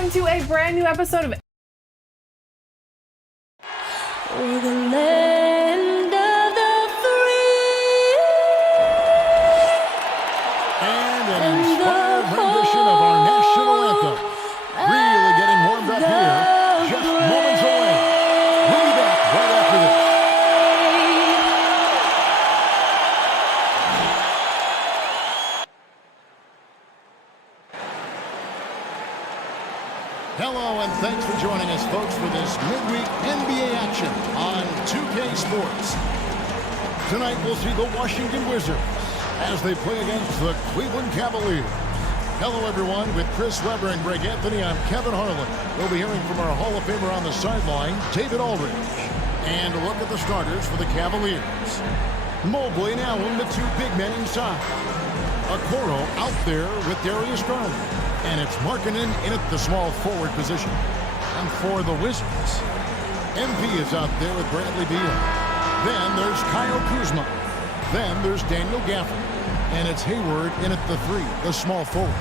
welcome to a brand new episode of We're the land of the free. And an inspired rendition of our national anthem. Really getting warmed up here. Just moments away. We'll be back right after this. Hello, and thanks for joining us, folks, for this midweek NBA action on 2K Sports. Tonight, we'll see the Washington Wizards as they play against the Cleveland Cavaliers. Hello, everyone. With Chris Webber and Greg Anthony, I'm Kevin Harlan. We'll be hearing from our Hall of Famer on the sideline, David Aldridge. And a look at the starters for the Cavaliers. Mobley and Allen, the two big men inside. Okoro out there with Darius Garland. And it's Markkanen in at the small forward position. And for the Wizards, MP is out there with Bradley Beal. Then there's Kyle Kuzma. Then there's Daniel Gafford. And it's Hayward in at the three, the small forward.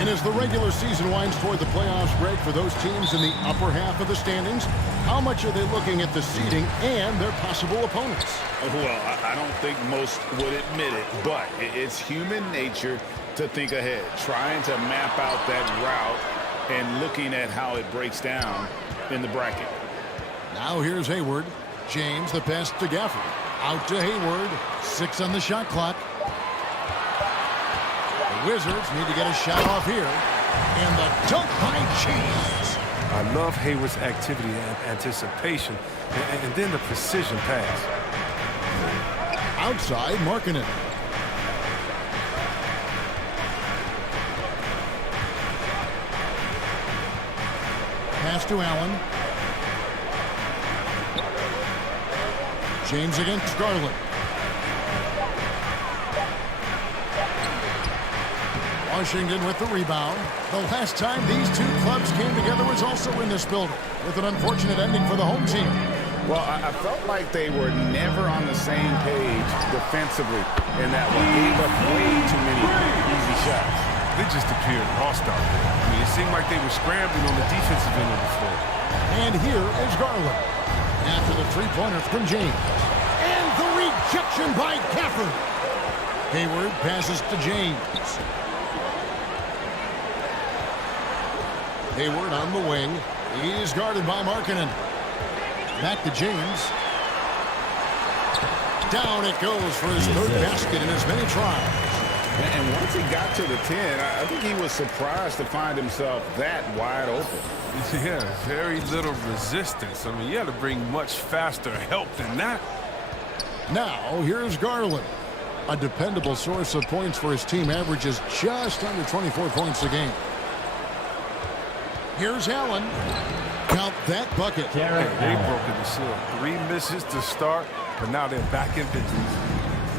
And as the regular season winds toward the playoffs, Greg, for those teams in the upper half of the standings, how much are they looking at the seeding and their possible opponents? Well, I don't think most would admit it, but it's human nature to think ahead, trying to map out that route and looking at how it breaks down in the bracket. Now here's Hayward. James, the pass to Gafford. Out to Hayward. 6 on the shot clock. The Wizards need to get a shot off here. And the dunk by James. I love Hayward's activity and anticipation, and then the precision pass. Outside, Markkanen. Pass to Allen. James against Garland. Washington with the rebound. The last time these two clubs came together was also in this building, with an unfortunate ending for the home team. Well, I felt like they were never on the same page defensively in that one. Gave up way too many easy shots. They just appeared lost out there. I mean, it seemed like they were scrambling on the defensive end of the floor. And here is Garland. After the three-pointer from James. And the rejection by Gafford. Hayward passes to James. Hayward on the wing. He's guarded by Markkanen. Back to James. Down it goes for his third basket in as many tries. And once he got to the 10, I think he was surprised to find himself that wide open. Yeah, very little resistance. I mean, you had to bring much faster help than that. Now, here's Garland. A dependable source of points for his team, averages just under 24 points a game. Here's Allen. Count that bucket. They broke the seal. 3 misses to start, but now they're back in business.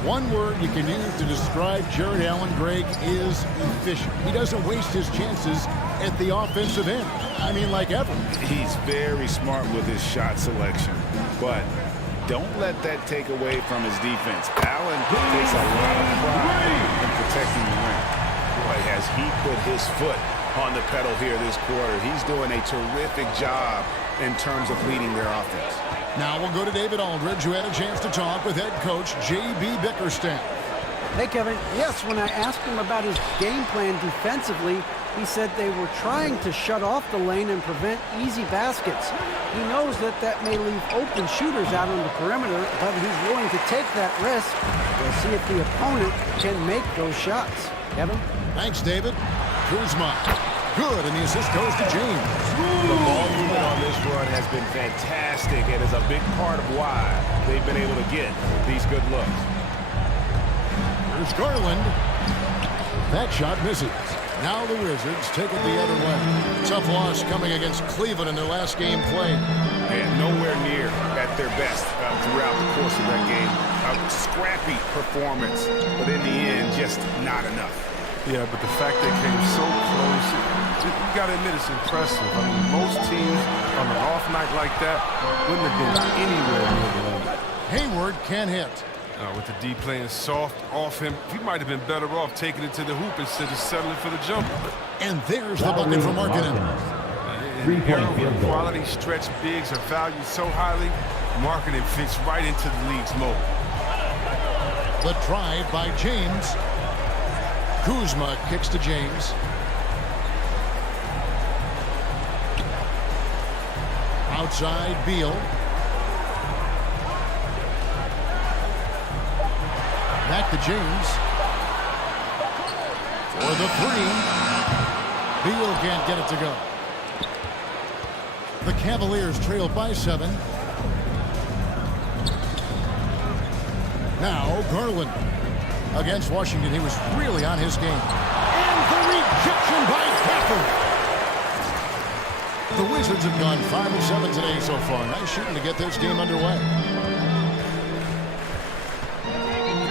One word you can use to describe Jared Allen, Greg, is efficient. He doesn't waste his chances at the offensive end. I mean, like ever. He's very smart with his shot selection, but don't let that take away from his defense. Allen takes a lot of pride in protecting the rim. Boy, has he put his foot on the pedal here this quarter. He's doing a terrific job in terms of leading their offense. Now we'll go to David Aldridge, who had a chance to talk with head coach J.B. Bickerstaff. Hey, Kevin. Yes, when I asked him about his game plan defensively, he said they were trying to shut off the lane and prevent easy baskets. He knows that that may leave open shooters out on the perimeter, but he's willing to take that risk. We'll see if the opponent can make those shots. Kevin? Thanks, David. Kuzma. Good, and the assist goes to James. The ball movement on this run has been fantastic and is a big part of why they've been able to get these good looks. There's Garland. That shot misses. Now the Wizards take it the other way. Tough loss coming against Cleveland in their last game played. And nowhere near at their best throughout the course of that game. A scrappy performance, but in the end, just not enough. Yeah, but the fact they came so close, you got to admit it's impressive. I mean, most teams on an off night like that wouldn't have been anywhere near the limit. Hayward can't hit. With the D playing soft off him, he might have been better off taking it to the hoop instead of settling for the jumper. And there's the bucket for Markkanen. three-point field goal. Quality stretch bigs are valued so highly, marketing fits right into the league's mold. The drive by James. Kuzma kicks to James. Outside, Beal. Back to James. For the three. Beal can't get it to go. The Cavaliers trail by 7. Now Garland against Washington. He was really on his game. And the rejection by Gafford. The Wizards have gone 5 of 7 today so far. Nice shooting to get this game underway.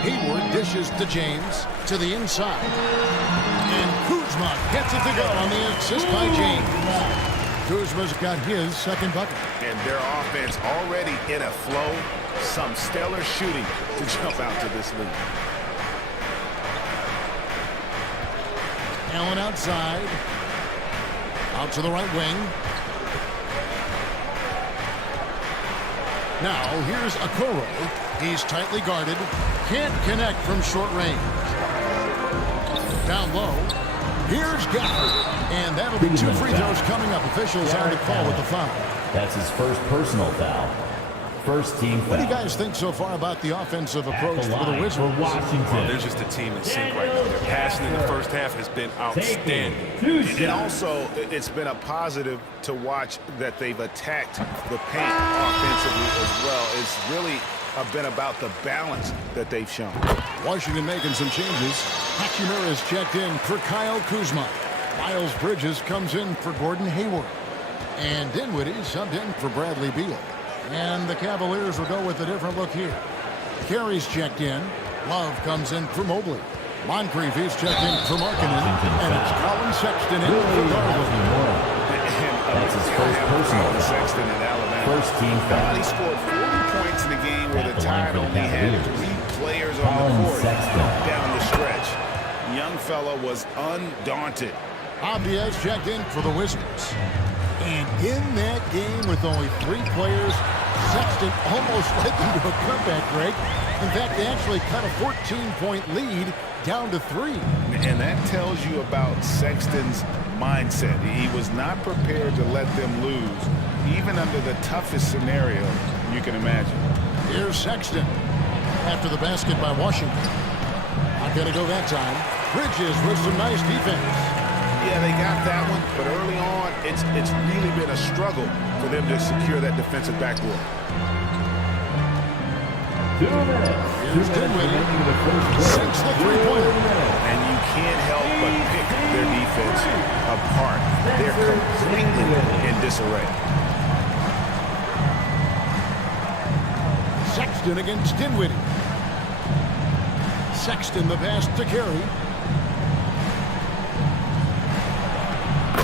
Hayward dishes to James to the inside. And Kuzma gets it to go on the assist by James. Kuzma's got his second bucket. And their offense already in a flow. Some stellar shooting to jump out to this lead. Allen outside. Out to the right wing. Now here's Okoro. He's tightly guarded. Can't connect from short range. Down low. Here's Gafford. And that'll be 2 free throws coming up. Officials on the call with the foul. That's his first personal foul. First team foul. What do you guys think so far about the offensive approach for the Wizards? For Washington. Well, they're just a team in sync right now. Their passing in the first half has been outstanding. And also, it's been a positive to watch that they've attacked the paint offensively as well. It's really been about the balance that they've shown. Washington making some changes. Hachimura is checked in for Kyle Kuzma. Miles Bridges comes in for Gordon Hayward. And Dinwiddie subbed in for Bradley Beal. And the Cavaliers will go with a different look here. Carey's checked in. Love comes in for Mobley. Moncrief is checked in for Markkanen. And it's Colin Sexton in for Garland. That's his first personal Sexton in Alabama. First team foul. He scored 40 points in the game where the Tide only had 3 players on Colin the court Sexton. down the stretch. Young fella was undaunted. Abdias checked in for the Wizards. And in that game with only 3 players, Sexton almost led them to a comeback, Greg. In fact, they actually cut a 14-point lead down to 3. And that tells you about Sexton's mindset. He was not prepared to let them lose, even under the toughest scenario you can imagine. Here's Sexton after the basket by Washington. Not going to go that time. Bridges with some nice defense. Yeah, they got that one, but early on, it's really been a struggle for them to secure that defensive backboard. 2 minutes. Here's Dinwiddie. Sinks the three-pointer. And you can't help but pick their defense apart. They're completely in disarray. Sexton against Dinwiddie. Sexton the pass to Carey.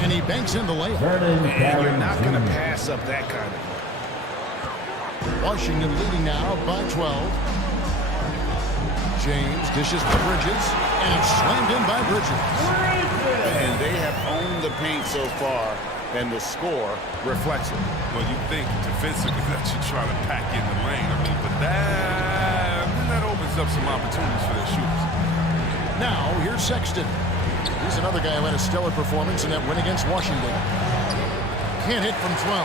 And he banks in the layup. And you're not going to pass up that kind of play. Washington leading now by 12. James dishes to Bridges. And it's slammed in by Bridges. And they have owned the paint so far, and the score reflects it. Well, you think defensively that you try to pack in the lane. I mean, but that opens up some opportunities for their shooters. Now, here's Sexton. He's another guy who had a stellar performance in that win against Washington. Can't hit from 12.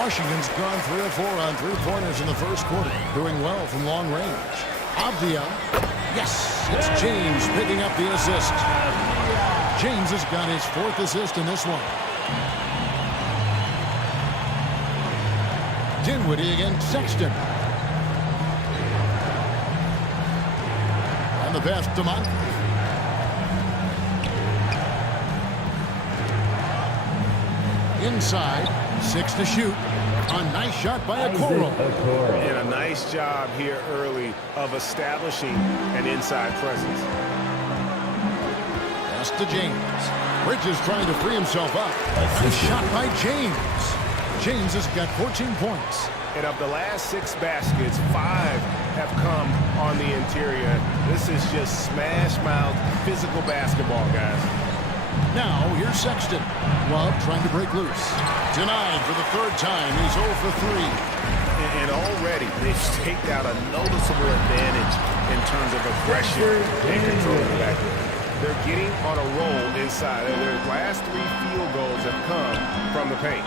Washington's gone 3 of 4 on 3-pointers in the first quarter. Doing well from long range. Abdia. Yes, it's James picking up the assist. James has got his 4th assist in this one. Dinwiddie against Sexton. And the pass to Moncrief. Inside, 6 to shoot. A nice shot by Okoro. And a nice job here early of establishing an inside presence. Pass to James. Bridges trying to free himself up. A shot by James. James has got 14 points. And of the last 6 baskets, 5 have come on the interior. This is just smash-mouth physical basketball, guys. Now, here's Sexton. Love trying to break loose. Denied for the third time. He's 0 for 3. And already, they've staked out a noticeable advantage in terms of aggression and control of the backcourt. They're getting on a roll inside. Their last 3 field goals have come from the paint.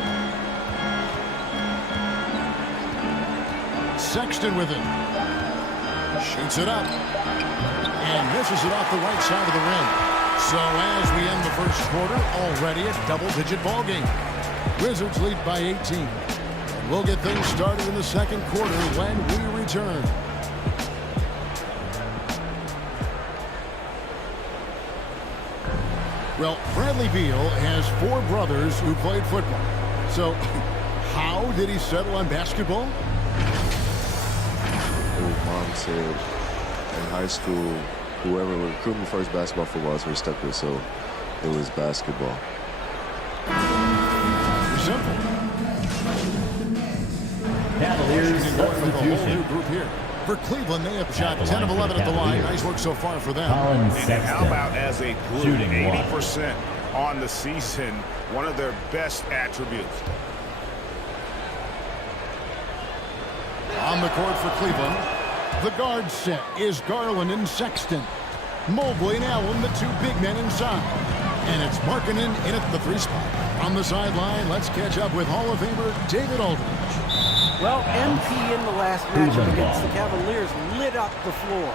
Sexton with it. Shoots it up. And misses it off the right side of the rim. So as we end the first quarter, already a double-digit ball game. Wizards lead by 18. We'll get things started in the second quarter when we return. Well, Bradley Beal has 4 brothers who played football. So how did he settle on basketball? Mom said in high school, whoever would recruit me first basketball, football is who he stuck with, so it was basketball. Simple. Cavaliers substitution. Group here. For Cleveland, they have shot 10 of 11 at the line. Nice work so far for them. Colin And Sexton. how about as a group, Shooting 80% on the season, one of their best attributes. On the court for Cleveland, the guard set is Garland and Sexton. Mobley and Allen, the 2 big men inside. And it's Markkanen in at the 3 spot. On the sideline, let's catch up with Hall of Famer David Aldridge. Well, MP in the last matchup against the Cavaliers lit up the floor.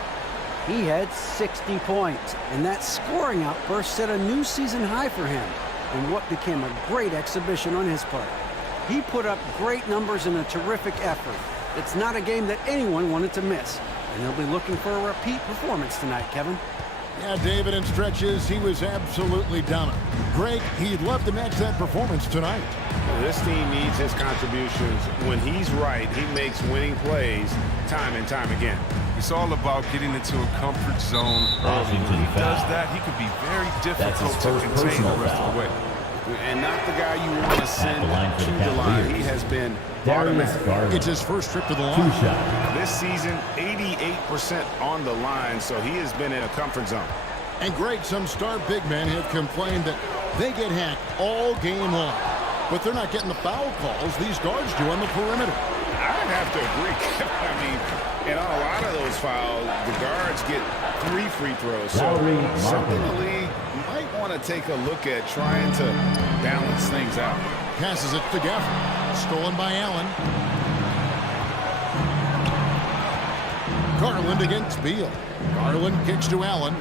He had 60 points, and that scoring outburst set a new season high for him in what became a great exhibition on his part. He put up great numbers in a terrific effort. It's not a game that anyone wanted to miss, and they'll be looking for a repeat performance tonight, Kevin. Yeah, David, in stretches, he was absolutely dominant. Greg, he'd love to match that performance tonight. This team needs his contributions. When he's right, he makes winning plays time and time again. It's all about getting into a comfort zone early. When he does that, he could be very difficult to contain the rest of the way. And not the guy you want to send to the line. He has been automatic. It's his first trip to the line. 2 shot. This season, 88% on the line, so he has been in a comfort zone. And Greg, some star big men have complained that they get hacked all game long. But they're not getting the foul calls these guards do on the perimeter. I'd have to agree. I mean, and on a lot of those fouls, the guards get 3 free throws. So something the league might want to take a look at trying to balance things out. Passes it to Gafford. Stolen by Allen. Garland against Beal. Garland kicks to Allen.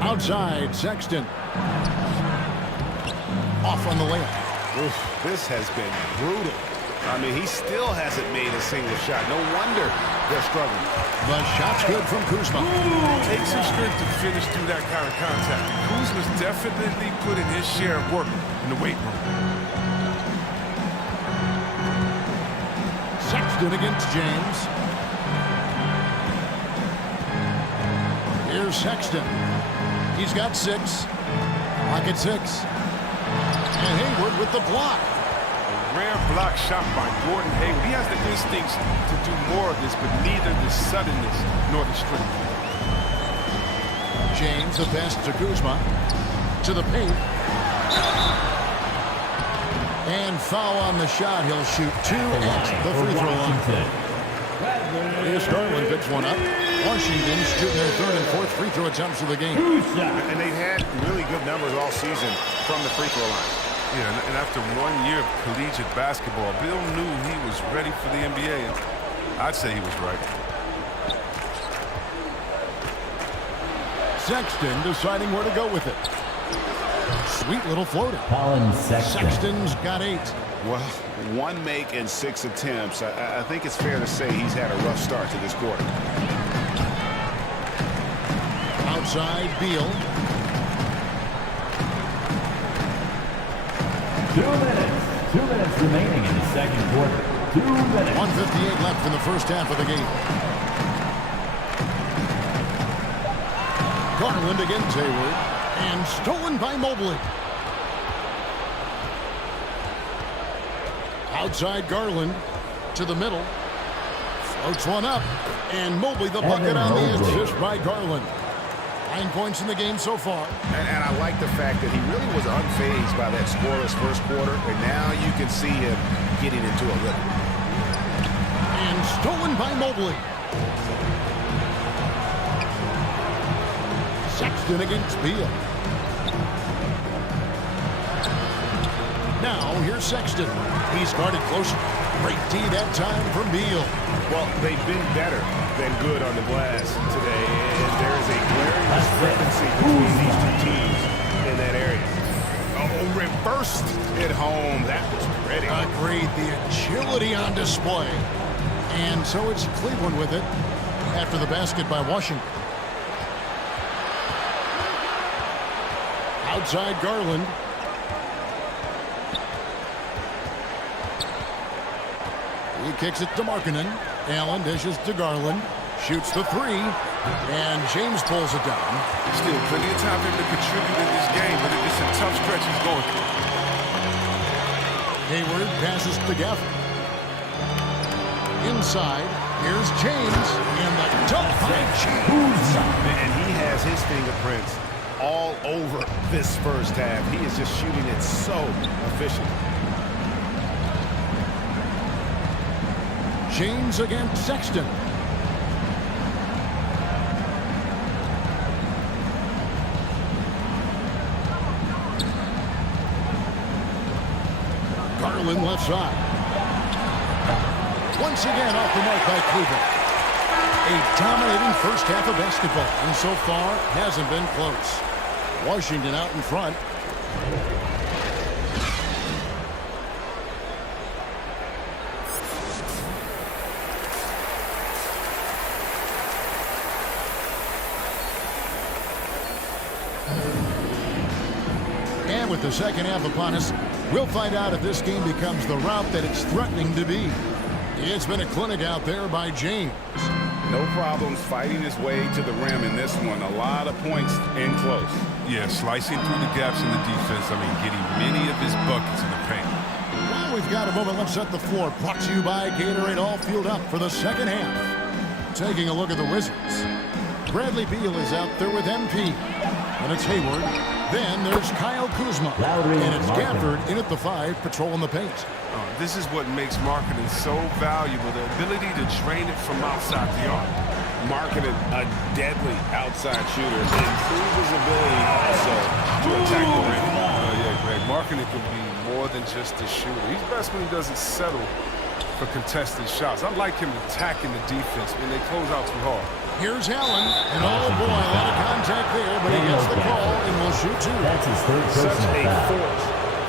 Outside, Sexton. Off on the layup. Oof, this has been brutal. I mean, he still hasn't made a single shot. No wonder they're struggling. The shot's good from Kuzma. Takes some strength to finish through that kind of contact. Kuzma's definitely put in his share of work in the weight room. Sexton against James. Here's Sexton. He's got 6. Pocket 6. And Hayward with the block. A rare block shot by Gordon Hayward. He has the instincts to do more of this, but neither the suddenness nor the strength. James, the pass to Kuzma. To the paint. And foul on the shot. He'll shoot 2 at the free throw line. Here's Garland, picks one up. Washington's shooting their 3rd and 4th free throw attempts of the game. And they've had really good numbers all season from the free throw line. Yeah, and after 1 year of collegiate basketball, Bill knew he was ready for the NBA, and I'd say he was right. Sexton deciding where to go with it. Sweet little floater. Colin Sexton. Sexton's got 8. Well, 1 make and 6 attempts. I think it's fair to say he's had a rough start to this quarter. Outside, Beal. 2 minutes. 2 minutes remaining in the second quarter. 2 minutes. 1:58 left in the first half of the game. Garland against Hayward. And stolen by Mobley. Outside Garland to the middle. Floats one up. And Mobley the bucket on the assist by Garland. 9 points in the game so far. And I like the fact that he really was unfazed by that scoreless first quarter, and now you can see him getting into a rhythm. And stolen by Mobley. Sexton against Beal. Now, here's Sexton. He's guarded closer. Great D that time from Beal. Well, they've been better than good on the glass today, and there is a glaring discrepancy between these two teams in that area. Oh, reversed it home. That was pretty. Agreed. The agility on display. And so it's Cleveland with it after the basket by Washington. Outside Garland. He kicks it to Markkanen. Allen dishes to Garland. Shoots the three. And James pulls it down. Still plenty of time for him to contribute in this game, but it's a tough stretch he's going through. Hayward passes to Gafford. Inside, here's James. And the dunk by James. And he has his fingerprints all over this first half. He is just shooting it so efficient. James against Sexton. Garland left side. Once again off the mark by Cleveland. A dominating first half of basketball, and so far hasn't been close. Washington out in front. And with the second half upon us, we'll find out if this game becomes the route that it's threatening to be. It's been a clinic out there by James. No problems fighting his way to the rim in this one. A lot of points in close. Yeah, slicing through the gaps in the defense. I mean, getting many of his buckets in the paint. Well, we've got a moment left set the floor. Brought to you by Gatorade, all fueled up for the second half. Taking a look at the Wizards. Bradley Beal is out there with MP. And it's Hayward. Then there's Kyle Kuzma. And it's Gafford in at the 5, patrolling the paint. This is what makes Markkanen so valuable, the ability to drain it from outside the arc. Markkanen, a deadly outside shooter, improves his ability also to attack the rim. Yeah, Greg, Markkanen can be more than just a shooter. He's best when he doesn't settle for contested shots. I like him attacking the defense when they close out too hard. Here's Allen, and oh boy, a lot of contact there, but he gets the call and will shoot 2. That's his third Such personal a foul. force.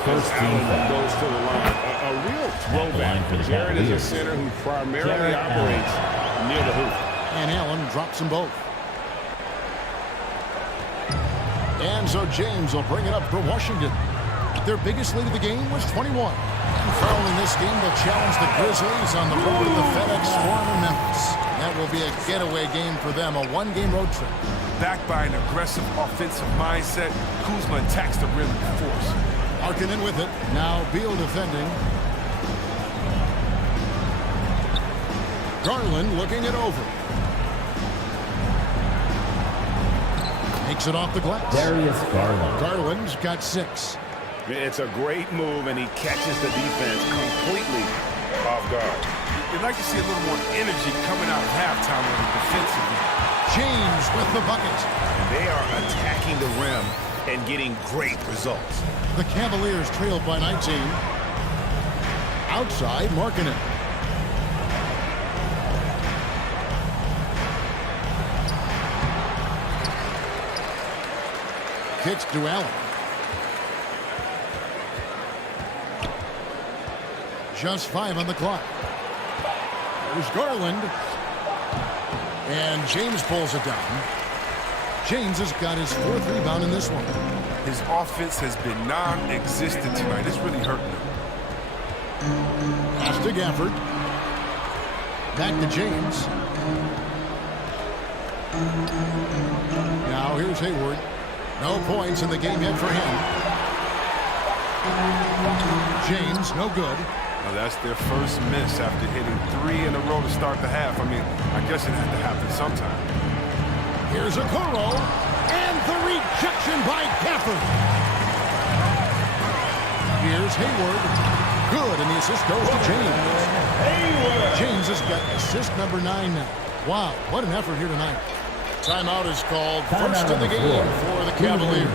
First team Allen foul. goes to the line. A real throwback. for the Jared is a Cavaliers. center who primarily Jared operates near the hoop. And Allen drops them both. And so James will bring it up for Washington. Their biggest lead of the game was 21. Following this game, they'll challenge the Grizzlies on the road to the FedEx Forum in Memphis. That will be a getaway game for them, a 1-game road trip. Backed by an aggressive offensive mindset, Kuzma attacks the rim with force. Markkanen with it. Now Beal defending. Garland looking it over. Makes it off the glass. Darius Garland. Garland's got 6. It's a great move, and he catches the defense completely off guard. You'd like to see a little more energy coming out of halftime on the defensive end. James with the bucket. And they are attacking the rim and getting great results. The Cavaliers trailed by 19. Outside, Markkanen. Kicks to Allen. Just 5 on the clock. There's Garland. And James pulls it down. James has got his 4th rebound in this one. His offense has been non-existent tonight. It's really hurting him. Pass to Gafford. Back to James. Now here's Hayward. No points in the game yet for him. James, no good. Well, that's their first miss after hitting 3 in a row to start the half. I mean, I guess it had to happen sometime. Here's Okoro. The rejection by Gafford. Here's Hayward. Good, and the assist goes to James. James has got assist number 9 now. Wow, what an effort here tonight. Timeout is called. First in the game for the Cavaliers.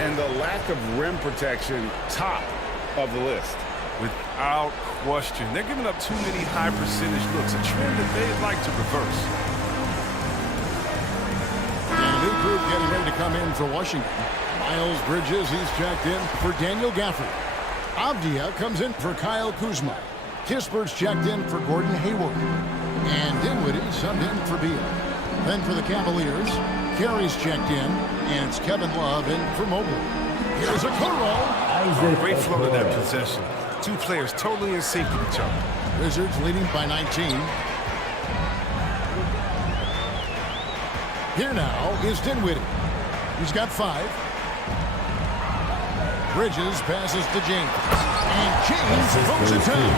And the lack of rim protection, top of the list. Without question. They're giving up too many high percentage looks, a trend that they'd like to reverse. And a new group getting ready to come in for Washington. Miles Bridges, he's checked in for Daniel Gafford. Avdia comes in for Kyle Kuzma. Kispert's checked in for Gordon Hayward. And Dinwiddie subbed in for Beal. Then for the Cavaliers, Carey's checked in, and it's Kevin Love in for Mobley. Here's a Okoro. Great flow to that possession. Two players totally in sync with each other. Wizards leading by 19. Here now is Dinwiddie. He's got 5. Bridges passes to James. And James throws it down.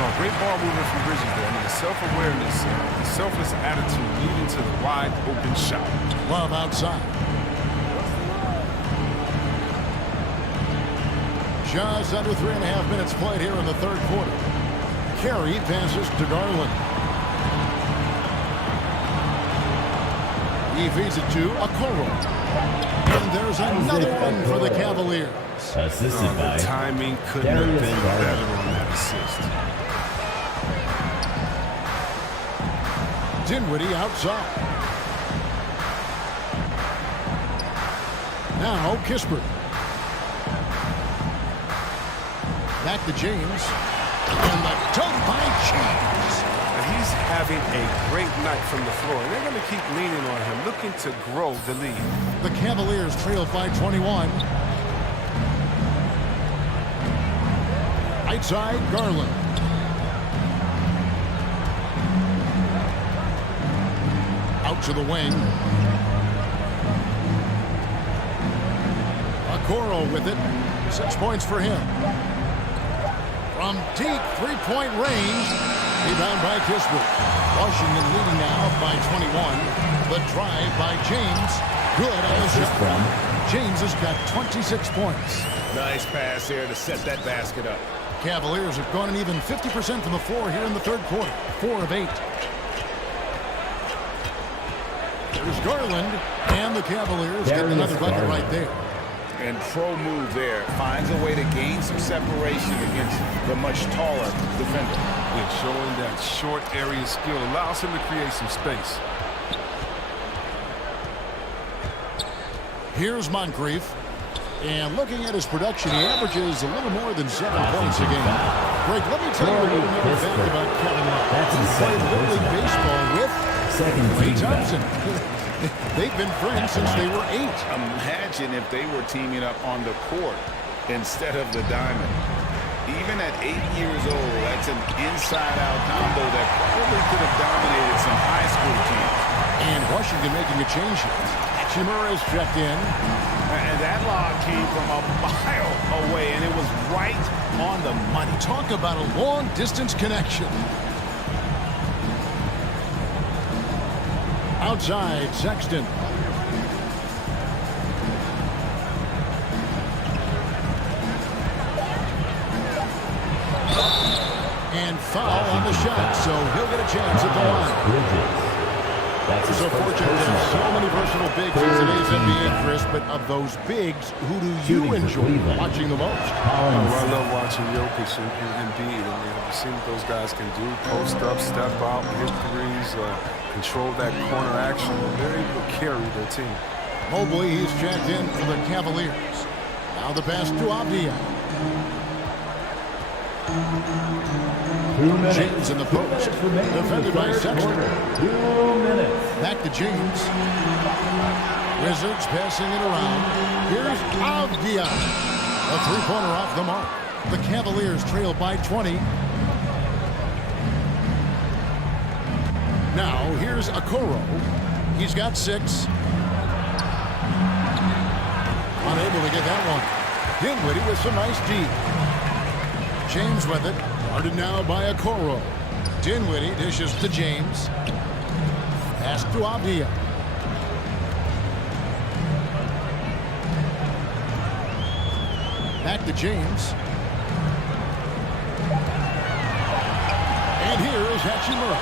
Oh, great ball movement from Bridges there. I mean, the self-awareness, the selfless attitude leading to the wide open shot. Love outside. Just under 3.5 minutes played here in the third quarter. Carey passes to Garland. He feeds it to Okoro. And there's another one for the Cavaliers. Assisted by the timing couldn't have been better on that assist. Dinwiddie outside. Now Kispert. Back to James. And the dunk by James. He's having a great night from the floor, and they're going to keep leaning on him, looking to grow the lead. The Cavaliers trail by 21. Outside, Garland. Out to the wing. Okoro with it. 6 points for him. From deep three-point range. Rebound by Kispert. Washington leading now by 21. The drive by James. Good on the shot. James has got 26 points. Nice pass here to set that basket up. Cavaliers have gone an even 50% from the floor here in the third quarter. 4 of 8. There's Garland, and the Cavaliers get another bucket right there. And pro move there. Finds a way to gain some separation against the much taller defender. And showing that short area skill allows him to create some space. Here's Moncrief. And looking at his production, he averages a little more than 7 points a game. Greg, let me tell you a little bit fact about Kevin Love. He played Little League Baseball with Ray Thompson. They've been friends since they were 8. Imagine if they were teaming up on the court instead of the diamond. Even at 8 years old, that's an inside-out combo that probably could have dominated some high school teams. And Washington making a change here. Chimura's checked in. And that lob came from a mile away, and it was right on the money. Talk about a long-distance connection. Outside, Sexton. And foul on the shot, so he'll get a chance at the line. It's so fortunate to have so many versatile bigs in today's NBA, Chris, but of those bigs, who do you enjoy watching the most? I love watching Jokic and Embiid. I mean, I've seen what those guys can do. Post up, step out, hit threes, control that corner action. They're able to carry their team. Mobley, he's checked in for the Cavaliers. Now the pass to Avdia. James in the post. Defended by Sexton. 2 minutes. Back to James. Wizards passing it around. Here's Avdia. A three-pointer off the mark. The Cavaliers trail by 20. Now here's Okoro. He's got 6. Unable to get that one. Dinwiddie with some nice D. James with it. Guarded now by Okoro. Dinwiddie dishes to James. Pass to Avdia. Back to James. And here is Hachimura.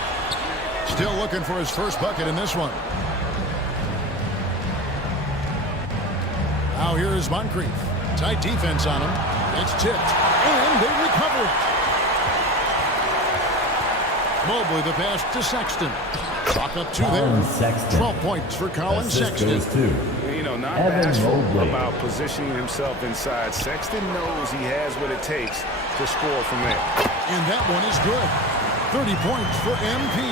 Still looking for his first bucket in this one. Now here is Moncrief. Tight defense on him. It's tipped. And they recover it. Mobley the pass to Sexton. Clock up 2 there. 12 points for Colin Sexton. You know, not bashful about positioning himself inside. Sexton knows he has what it takes to score from there. And that one is good. 30 points for MP.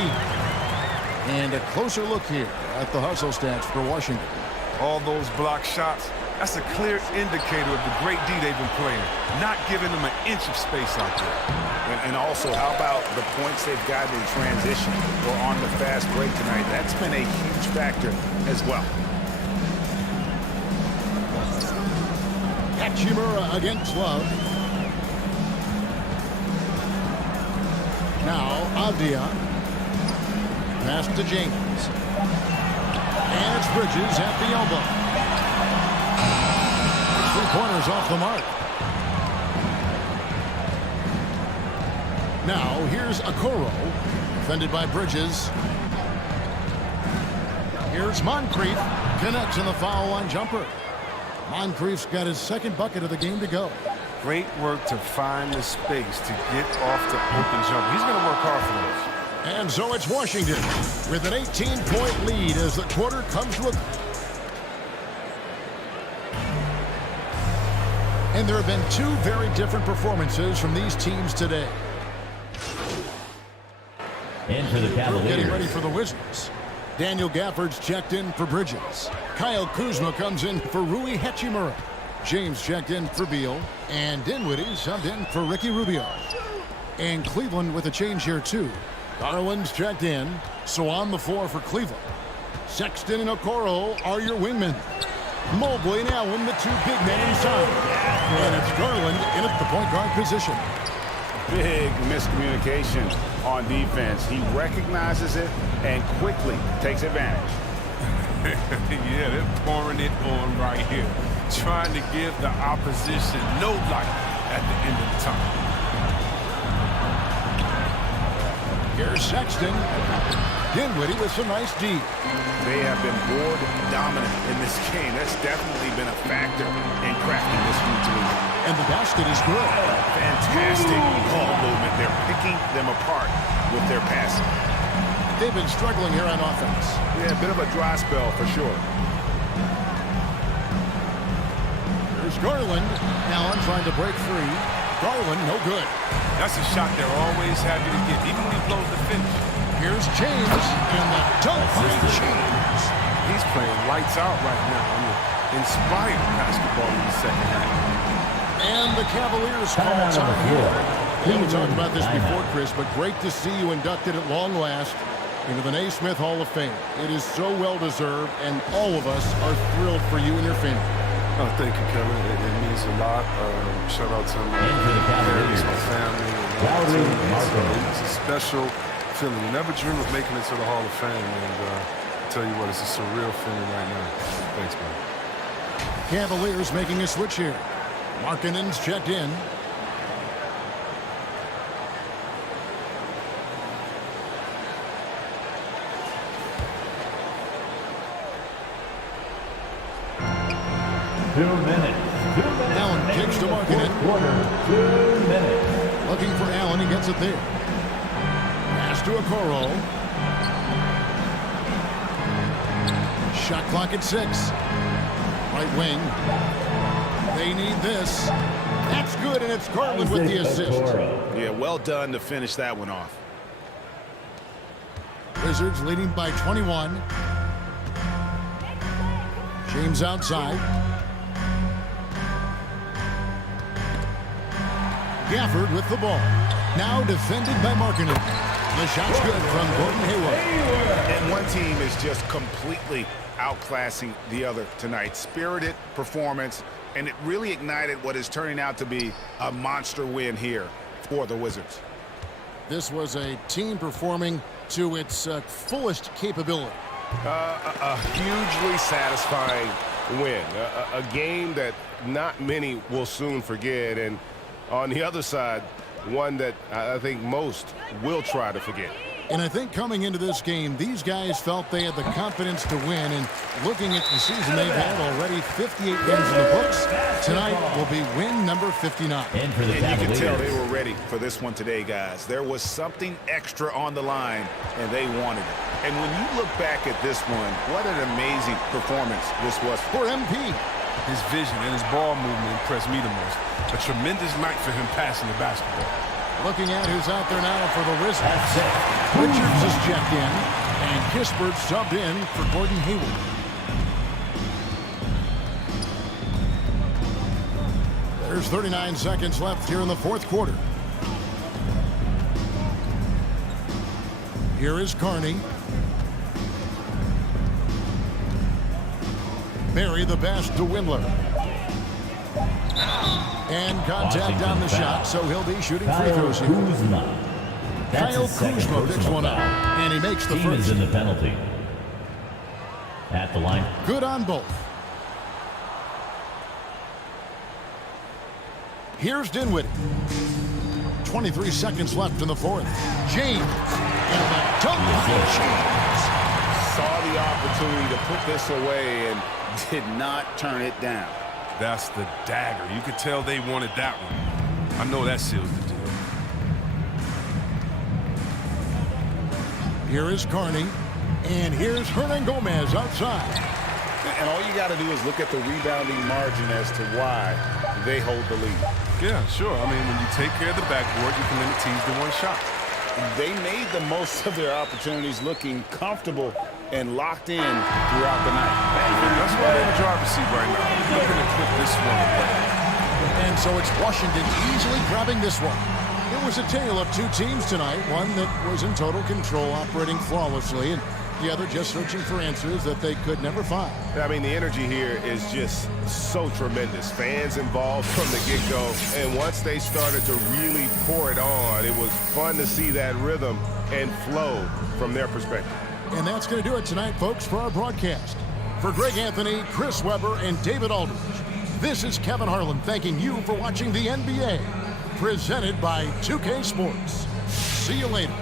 And a closer look here at the hustle stats for Washington. All those block shots, that's a clear indicator of the great D they've been playing. Not giving them an inch of space out there. And also, how about the points they've gotten in transition or on the fast break tonight? That's been a huge factor as well. Hachimura against Love. Now, Avdia. Pass to James. And it's Bridges at the elbow. 3-pointers off the mark. Now, here's Okoro. Defended by Bridges. Here's Moncrief. Connects in the foul line jumper. Moncrief's got his second bucket of the game to go. Great work to find the space to get off the open jumper. He's going to work hard for those. And so it's Washington with an 18-point lead as the quarter comes to a... And there have been two very different performances from these teams today. And for the Cavaliers. Getting ready for the Wizards. Daniel Gafford's checked in for Bridges. Kyle Kuzma comes in for Rui Hachimura. James checked in for Beal. And Dinwiddie subbed in for Ricky Rubio. And Cleveland with a change here too. Garland's checked in, so on the floor for Cleveland. Sexton and Okoro are your wingmen. Mobley and Allen, the two big men inside. And it's Garland in at the point guard position. Big miscommunication on defense. He recognizes it and quickly takes advantage. Yeah, they're pouring it on right here. Trying to give the opposition no light at the end of the tunnel. Here's Sexton. Dinwiddie with some nice D. They have been board dominant in this game. That's definitely been a factor in crafting this routine. And the basket is good. Fantastic ball movement. They're picking them apart with their passing. They've been struggling here on offense. Yeah, a bit of a dry spell for sure. There's Garland. Allen trying to break free. Garland, no good. That's a shot they're always happy to get, even when he blows the finish. Here's James, and the dunk by James. He's playing lights out right now. I mean, inspired basketball in the second half. And the Cavaliers call time here. Yeah, we talked about this before, Chris, but great to see you inducted at long last into the Naismith Hall of Fame. It is so well-deserved, and all of us are thrilled for you and your family. Oh, thank you, Kevin. It means a lot. Shout out to my parents, my family, and it's a special feeling. You never dream of making it to the Hall of Fame, and I tell you what, it's a surreal feeling right now. Thanks, man. Cavaliers making a switch here. Markkanen's checked in. Two minutes. Allen kicks to Markkanen. Quarter, 2 minutes. Looking for Allen. He gets it there. Pass to Okoro. Shot clock at 6. Right wing. They need this. That's good, and it's Garland with the assist. Yeah, well done to finish that one off. Wizards leading by 21. James outside. Gafford with the ball. Now defended by Markkanen. The shot's good from Gordon Hayward. And one team is just completely outclassing the other tonight. Spirited performance, and it really ignited what is turning out to be a monster win here for the Wizards. This was a team performing to its fullest capability. A hugely satisfying win. A game that not many will soon forget, and on the other side, one that I think most will try to forget. And I think coming into this game, these guys felt they had the confidence to win. And looking at the season they've had already, 58 wins in the books. Tonight will be win number 59. And you can tell they were ready for this one today, guys. There was something extra on the line, and they wanted it. And when you look back at this one, what an amazing performance this was For MP. His vision and his ball movement impressed me the most. A tremendous night for him passing the basketball. Looking at who's out there now for the Wizards. Richards is checked in, and Kispert subbed in for Gordon Hayward. There's 39 seconds left here in the fourth quarter. Here is Carney. Barry the pass to Windler. And contact on the shot, so he'll be shooting free throws here. Kyle Kuzma picks one up, and he makes the first. In the penalty. At the line. Good on both. Here's Dinwiddie. 23 seconds left in the fourth. James. And the dunk by James. Saw the opportunity to put this away and did not turn it down. That's the dagger. You could tell they wanted that one. I know that seals the deal. Here is Carney. And here's Hernan Gomez outside. And all you got to do is look at the rebounding margin as to why they hold the lead. Yeah, sure. I mean, when you take care of the backboard, you can limit teams to one shot. They made the most of their opportunities, looking comfortable and locked in throughout the night. That's why they're in the driver's seat right now. They're going to clip this one away. And so it's Washington easily grabbing this one. It was a tale of two teams tonight, one that was in total control, operating flawlessly, and the other just searching for answers that they could never find. I mean, the energy here is just so tremendous. Fans involved from the get-go, and once they started to really pour it on, it was fun to see that rhythm and flow from their perspective. And that's going to do it tonight, folks, for our broadcast. For Greg Anthony, Chris Webber, and David Aldridge, this is Kevin Harlan thanking you for watching the NBA, presented by 2K Sports. See you later.